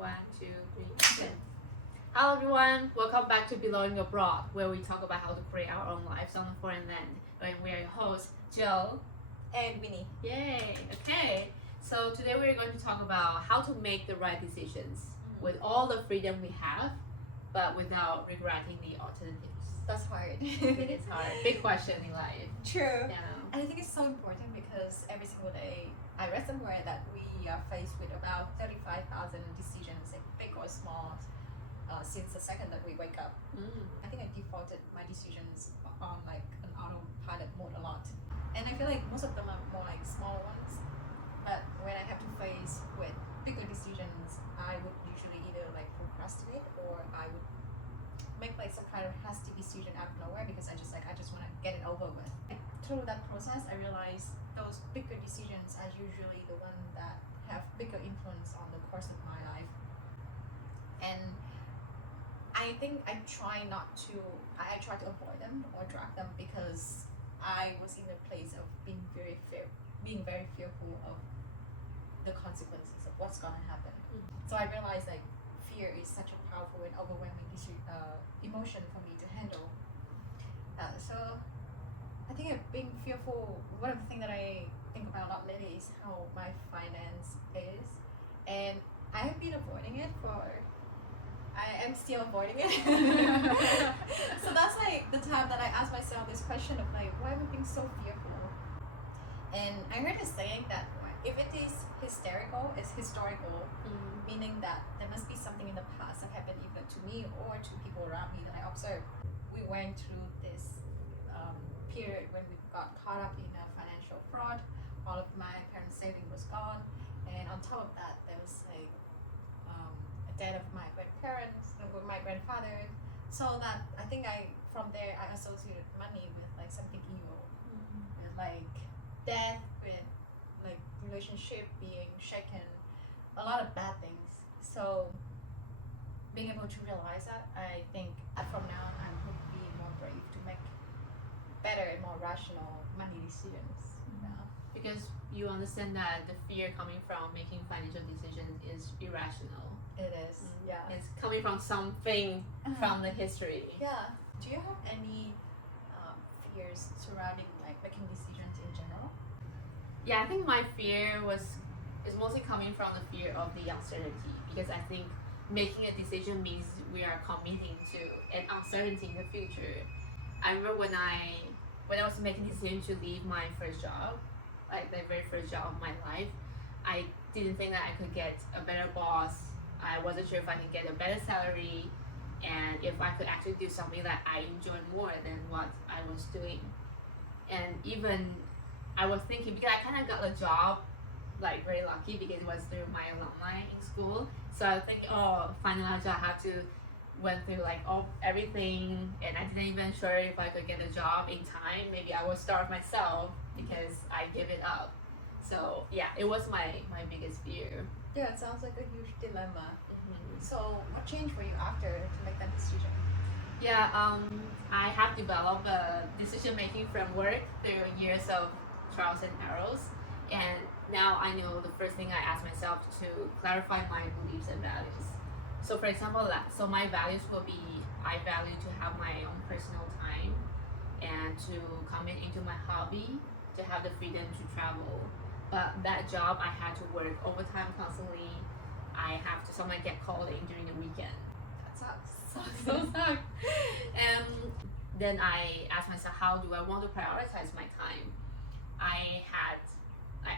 One, two, three, action. Hello everyone, welcome back to Belonging Abroad, where we talk about how to create our own lives on a foreign land. And we are your hosts, Jill and Winnie. Yay! Okay, so today we're going to talk about how to make the right decisions with all the freedom we have, but without regretting the alternatives. That's hard. It is hard. Big question in life. True. Yeah. And I think it's so important because every single day, I read somewhere that we are faced with about 35,000 decisions, like big or small, since the second that we wake up. I think I defaulted my decisions on like an autopilot mode a lot. And I feel like most of them are more like smaller ones. But when I have to face with bigger decisions, I would usually either like procrastinate or I would make like some kind of hasty decision out of nowhere because I just want to get it over with. Through that process, I realized those bigger decisions are usually the ones that have bigger influence on the course of my life. And I think I try to avoid them or drag them because I was in a place of being very fearful of the consequences of what's gonna happen. So I realized like fear is such a powerful and overwhelming emotion for me to handle. So I think being fearful, one of the things that I think about a lot lately is how my finance is, and I have been avoiding it I am still avoiding it. So that's like the time that I ask myself this question of like, why am I being so fearful? And I heard a saying that if it is hysterical, it's historical, meaning that there must be something in the past that happened either to me or to people around me that I observed. We went through this period when we got caught up in a financial fraud. All of my parents' saving was gone, and on top of that, there was like a death of my grandparents, with my grandfather. So that I think from there I associated money with like something evil, with like death, with like relationship being shaken, a lot of bad things. So being able to realize that, I think from now on I would be more brave to make better and more rational money decisions. Because you understand that the fear coming from making financial decisions is irrational. It is. Yeah. It's coming from something from the history. Yeah. Do you have any fears surrounding like making decisions in general? Yeah, I think my fear is mostly coming from the fear of the uncertainty, because I think making a decision means we are committing to an uncertainty in the future. I remember when I was making the decision to leave my first job, like the very first job of my life, I didn't think that I could get a better boss. I wasn't sure if I could get a better salary, and if I could actually do something that I enjoyed more than what I was doing. And even I was thinking, because I kind of got a job like very lucky because it was through my alumni in school. So I think, finally I have to went through like everything, and I didn't even sure if I could get a job in time. Maybe I would starve myself because I gave it up. So yeah, it was my biggest fear. Yeah, it sounds like a huge dilemma. So what changed for you after to make that decision? Yeah, I have developed a decision making framework through years of trials and errors, and now I know the first thing I ask myself to clarify my beliefs and values. So for example, my values will be, I value to have my own personal time and to commit into my hobby, to have the freedom to travel. But that job, I had to work overtime constantly. I have to sometimes get called in during the weekend. That sucks. So sucks. And then I asked myself, how do I want to prioritize my time?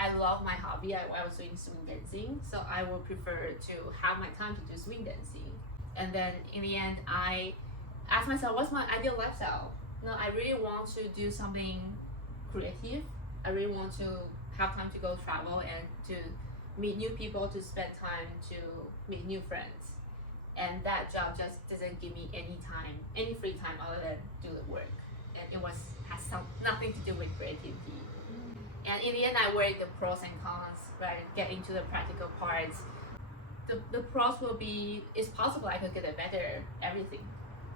I love my hobby. I was doing swing dancing, so I would prefer to have my time to do swing dancing. And then in the end, I asked myself, what's my ideal lifestyle? No, I really want to do something creative. I really want to have time to go travel and to meet new people, to spend time to meet new friends. And that job just doesn't give me any free time other than do the work. And it has nothing to do with creativity. And in the end, I weigh the pros and cons, right? Get into the practical parts. The pros will be, it's possible I could get a better everything,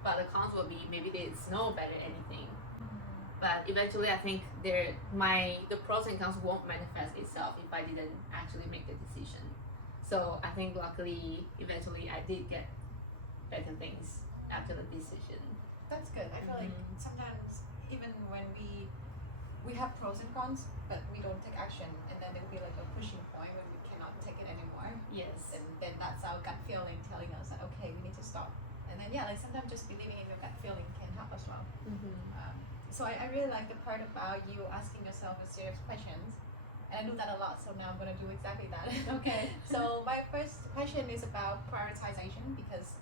but the cons will be maybe there's no better anything. But eventually, I think the pros and cons won't manifest itself if I didn't actually make the decision. So I think luckily, eventually, I did get better things after the decision. That's good. I feel like sometimes even when we have pros and cons, but we don't take action, and then there'll be like a pushing point when we cannot take it anymore. Yes. And then that's our gut feeling telling us that okay, we need to stop. And then yeah, like sometimes just believing in your gut feeling can help as well. So I really like the part about you asking yourself a series of questions. And I do that a lot, so now I'm gonna do exactly that. Okay. So my first question is about prioritization because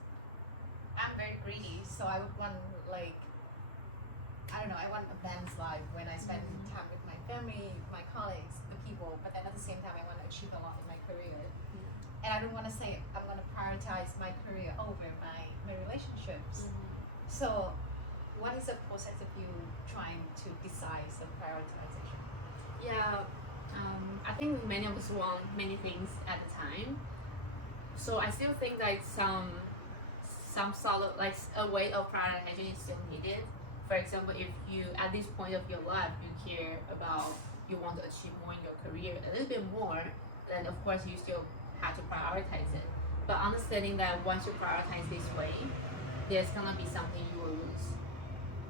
I'm very greedy, so I would want like I don't know, I want a balanced life when I spend time with my family, my colleagues, the people, but then at the same time I want to achieve a lot in my career. And I don't want to say I'm going to prioritize my career over my relationships. So what is the process of you trying to decide some prioritization? Yeah, I think many of us want many things at a time. So I still think like some sort of like a way of prioritization is still needed. For example, if you at this point of your life you care about you want to achieve more in your career a little bit more, then of course you still have to prioritize it. But understanding that once you prioritize this way, there's gonna be something you will lose.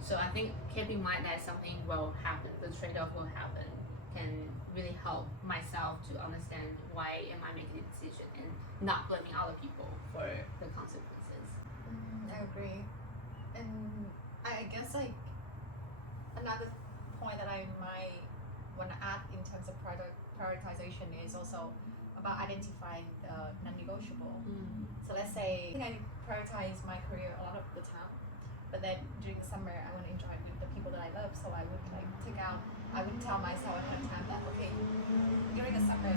So I think keep in mind that something will happen, the trade-off will happen, can really help myself to understand why am I making a decision and not blaming other people for the consequences. I agree. And I guess like another point that I might want to add in terms of prioritization is also about identifying the non-negotiable. So let's say I prioritize my career a lot of the time, but then during the summer I want to enjoy with the people that I love, so I would like I would tell myself ahead of time that okay, during the summer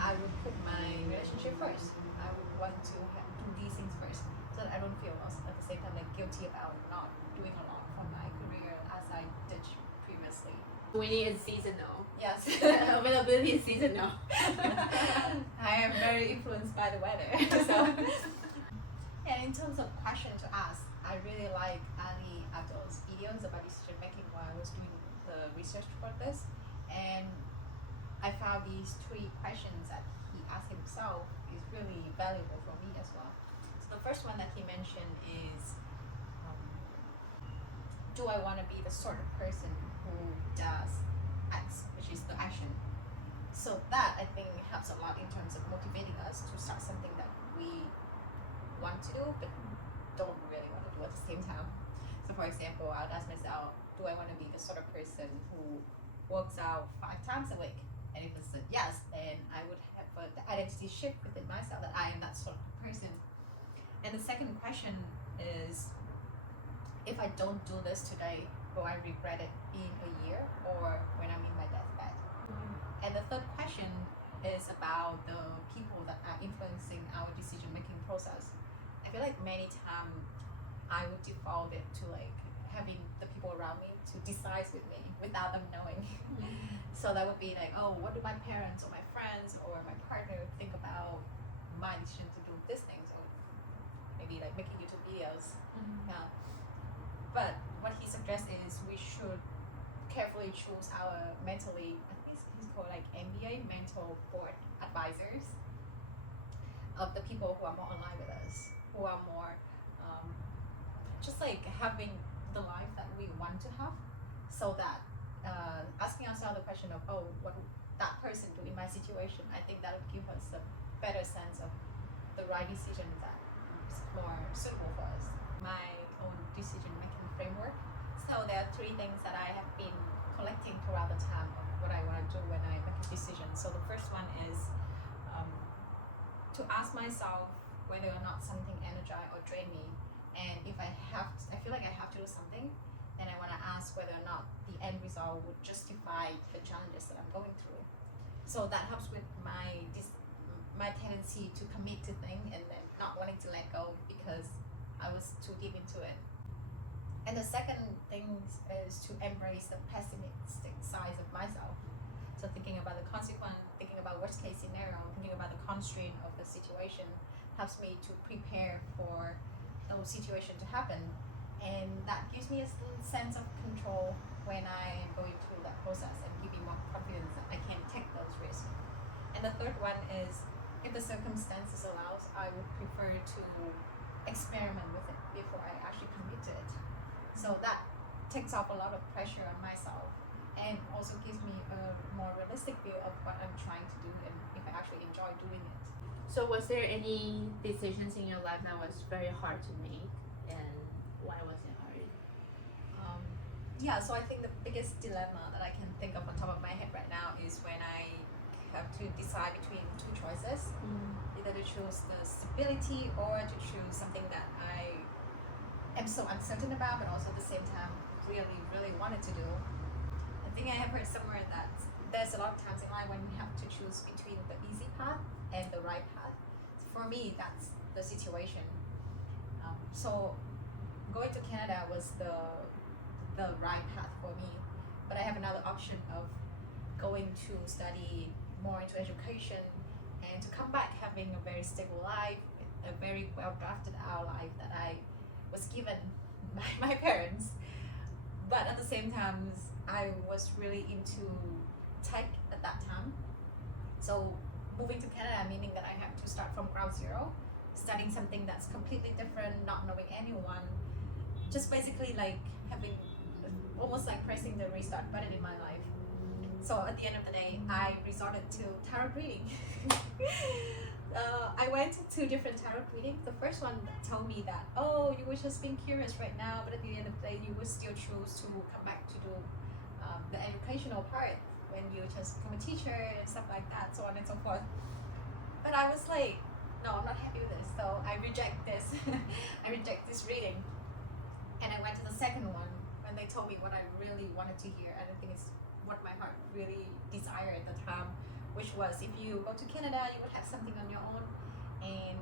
I would put my relationship first. I would want to do these things first so that I don't feel lost, at the same time like guilty about not doing a lot for my career as I did previously. Winning is seasonal. Yes. Availability is seasonal. I am very influenced by the weather. So yeah, in terms of question to ask, I really like Ali Abdul's videos about decision making while I was doing the research for this, and I found these 3 questions that he asked himself is really valuable for me as well. So the first one that he mentioned is, do I want to be the sort of person who does X, which is the action? So that I think helps a lot in terms of motivating us to start something that we want to do but don't really want to do at the same time. So for example, I would ask myself, do I want to be the sort of person who works out 5 times a week? And if it's a yes, then I would have the identity shift within myself that I am that sort of person. And the second question is, if I don't do this today, will I regret it in a year or when I'm in my deathbed? And the third question is about the people that are influencing our decision-making process. I feel like many times I would default it to like having the people around me to decide with me without them knowing. So that would be like, oh, what do my parents or my friends or my partner think about my decision to do these things, or maybe like making YouTube videos. Yeah. But what he suggests is we should carefully choose our mentally, I think he's called like MBA, mental board advisors, of the people who are more aligned with us, who are more just like having the life that we want to have, so that asking ourselves the question of, oh, what would that person do in my situation, I think that would give us a better sense of the right decision that is more suitable for us. My own decision making framework. So there are 3 things that I have been collecting throughout the time of what I want to do when I make a decision. So the first one is to ask myself whether or not something energize or drain me, and if I feel like I have to do something, then I want to ask whether or not the end result would justify the challenges that I'm going through. So that helps with my tendency to commit to things and then not wanting to let go because I was too deep into it. And the second thing is to embrace the pessimistic side of myself. So thinking about the consequence, thinking about worst case scenario, thinking about the constraint of the situation helps me to prepare for those situations to happen. And that gives me a sense of control when I am going through that process and give me more confidence that I can take those risks. And the third one is if the circumstances allows, I would prefer to experiment with it before I actually commit to it. So that takes off a lot of pressure on myself and also gives me a more realistic view of what I'm trying to do and if I actually enjoy doing it. So was there any decisions in your life that was very hard to make, and why was it hard? Yeah, so I think the biggest dilemma that I can think of on top of my head right now is when I have to decide between two choices, either to choose the stability or to choose something that I am so uncertain about, but also at the same time really, really wanted to do. I think I have heard somewhere that there's a lot of times in life when we have to choose between the easy path and the right path. For me, that's the situation. So going to Canada was the right path for me, but I have another option of going to study more into education and to come back having a very stable life, a very well drafted out life that I was given by my parents. But at the same time, I was really into tech at that time. So moving to Canada meaning that I have to start from ground zero, studying something that's completely different, not knowing anyone, just basically like having almost like pressing the restart button in my life. So at the end of the day, I resorted to tarot reading. I went to 2 different tarot readings. The first one told me that, oh, you were just being curious right now, but at the end of the day, you would still choose to come back to do the educational part when you just become a teacher and stuff like that, so on and so forth. But I was like, no, I'm not happy with this, so I reject this. I reject this reading. And I went to the second one when they told me what I really wanted to hear. I don't think it's what my heart really desired at the time, which was if you go to Canada, you would have something on your own. And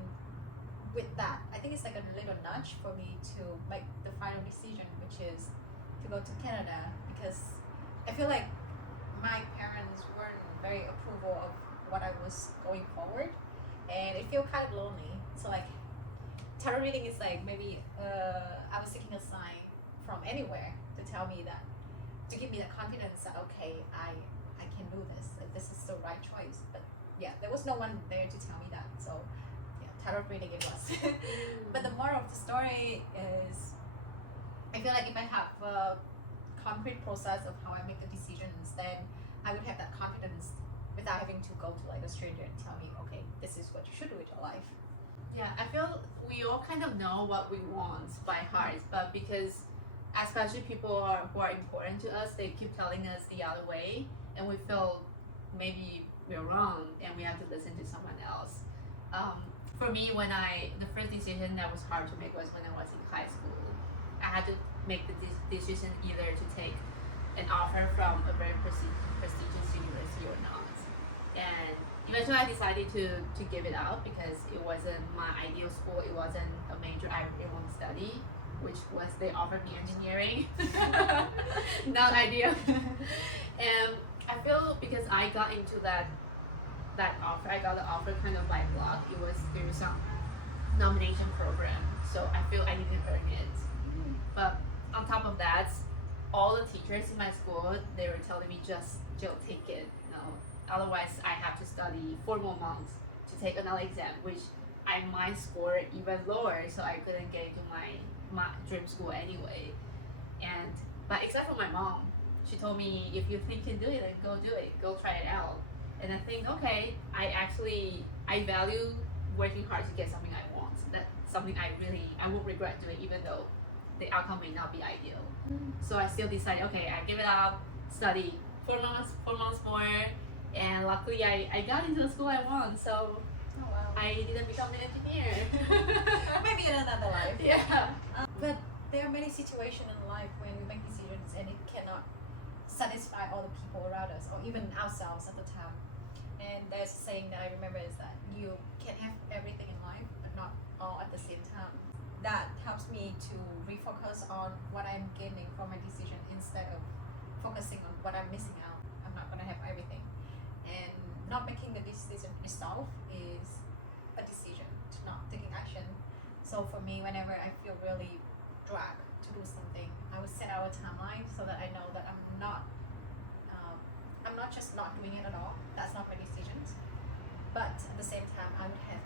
with that, I think it's like a little nudge for me to make the final decision, which is to go to Canada, because I feel like my parents weren't very approval of what I was going forward, and it felt kind of lonely. So like tarot reading is like maybe I was seeking a sign from anywhere to tell me that, to give me the confidence that okay, I can do this, that this is the right choice. But yeah, there was no one there to tell me that. So yeah, tarot reading it was. But the moral of the story is, I feel like if I have a concrete process of how I make the decisions, then I would have that confidence without having to go to like a stranger and tell me, okay, this is what you should do with your life. Yeah, I feel we all kind of know what we want by heart, but because especially people who are important to us, they keep telling us the other way, and we feel maybe we're wrong and we have to listen to someone else. For me, the first decision that was hard to make was when I was in high school. I had to make the decision either to take an offer from a very prestigious university or not. And eventually I decided to give it up because it wasn't my ideal school. It wasn't a major I really want to study, which was they offered me engineering. Not ideal. And I feel because I got into that offer, I got the offer kind of by block. It was through some nomination program, so I feel I didn't earn it. But on top of that, all the teachers in my school, they were telling me just take it, otherwise I have to study 4 more months to take another exam, which I might score even lower, so I couldn't get into my dream school anyway. But except for my mom, she told me if you think you can do it, then go do it, go try it out. And I think, okay, I value working hard to get something I want. That's something I won't regret doing, even though the outcome may not be ideal. So I still decided, okay, I give it up, study 4 months more, and luckily I got into the school I want. So Oh wow. I didn't become an engineer. Maybe in another life. Yeah. But there are many situations in life when we make decisions and it cannot satisfy all the people around us or even ourselves at the time. And there's a saying that I remember is that you can have everything in life but not all at the same time. That helps me to refocus on what I'm gaining from my decision instead of focusing on what I'm missing out. I'm not gonna have everything. And not making the decision itself is a decision to not taking action. So for me, whenever I feel really dragged to do something, I would set out a timeline so that I know that I'm not just not doing it at all. That's not my decisions. but at the same time I would have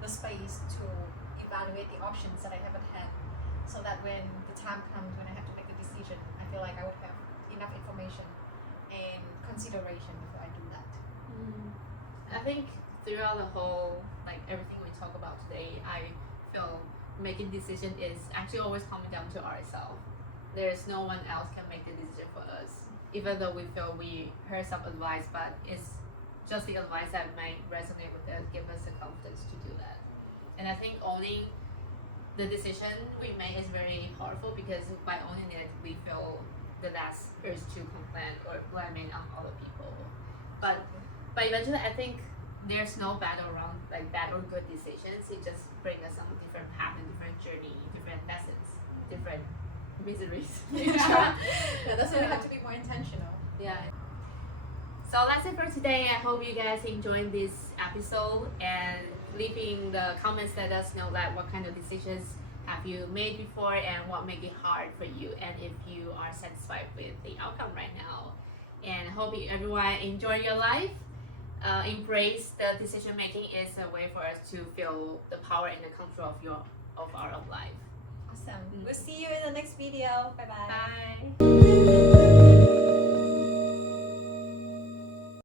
the space to evaluate the options that I haven't had, so that when the time comes when I have to make the decision, I feel like I would have enough information and consideration before I do that. I think throughout the whole, like everything we talk about today, I feel making decision is actually always coming down to ourselves. There's no one else can make the decision for us, even though we feel we heard some advice, but it's just the advice that might resonate with us, give us the confidence to do that. And I think owning the decision we make is very powerful, because by owning it, we feel the less urge to complain or blame it on other people. But eventually, I think there's no bad or wrong, like bad or good decisions. It just brings us on a different path, and different journey, different lessons, different miseries. Yeah, that's why we have to be more intentional. Yeah. So that's it for today. I hope you guys enjoyed this episode, and leave in the comments, let us know that what kind of decisions have you made before and what make it hard for you, and if you are satisfied with the outcome right now. And hope everyone enjoy your life. Embrace the decision making is a way for us to feel the power and the control of our life. Awesome. We'll see you in the next video. Bye bye. Bye.